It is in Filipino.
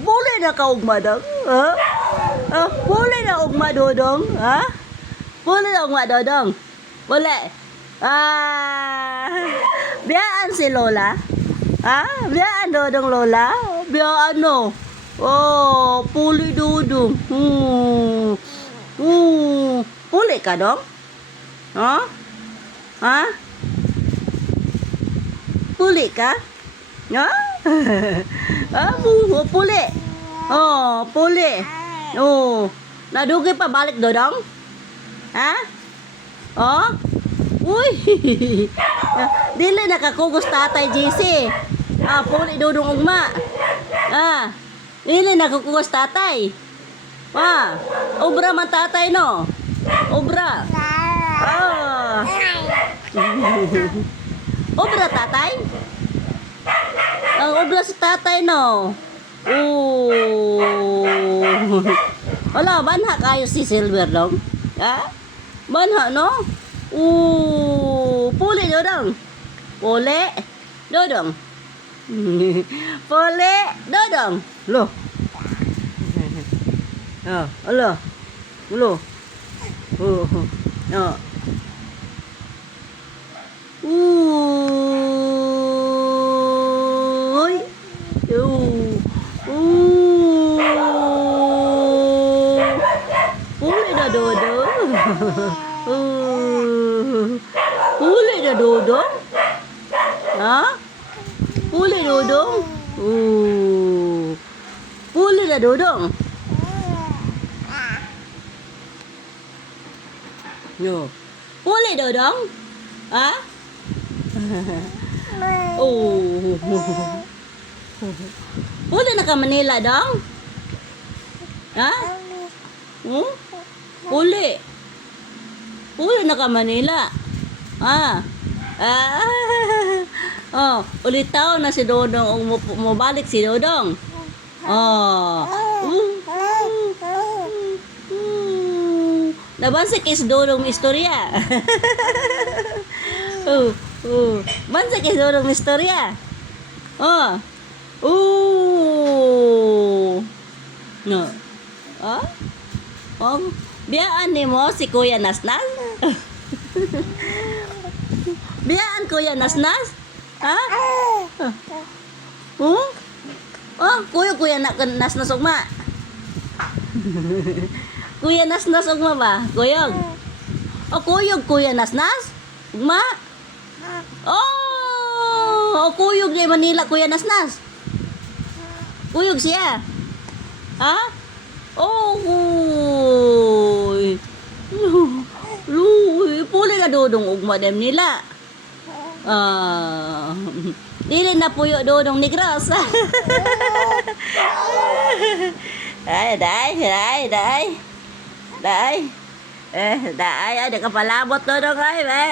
Boleh na ka ugma dong? Ha? Boleh na ugma dodong? Ha? Boleh na ugma dodong? Boleh. Biyaan si Lola? Biyaan dodong Lola? Biyaan no? Puli dodong. Puli ka dong? Ha? Puli ka? Puli. Puli. Nadugi pa balik dodong? Ha? Uy. Dili nakakugos tatay JC. Puli dodong ugma. Dili nakakugos tatay. Obra man tatay no. Obra. Obra tatay? Ang obra sa tatay no. Wala, banha kayo si Silver dong. Banha no? Puli dodong. Puli dodong. Puli dodong. Loh. Alo. Ulo. Puli na dodong. Puli na dodong. Puli dodong. Puli na dodong. Puli dodong. Puli na ka Manila dong? Puli. Puli na ka Manila. Ulitaw na si Dodong. Mabalik si Dodong. Nabansik is Dodong istorya. Bansik is Dodong istorya. Biyaan ni mo si Kuya Nasnas? Biyaan Kuya Nasnas? Kuya Nasnas ugma. Kuya Nasnas ugma ba? Kuyog. Kuyog Kuya Nasnas? Ugma? Kuyog ni Manila Kuya Nasnas. Kuyog siya. Puli na dodong ugma dem nila. Dili na puyo dodong Negros. Day. Ada kapalabot dodong ay be.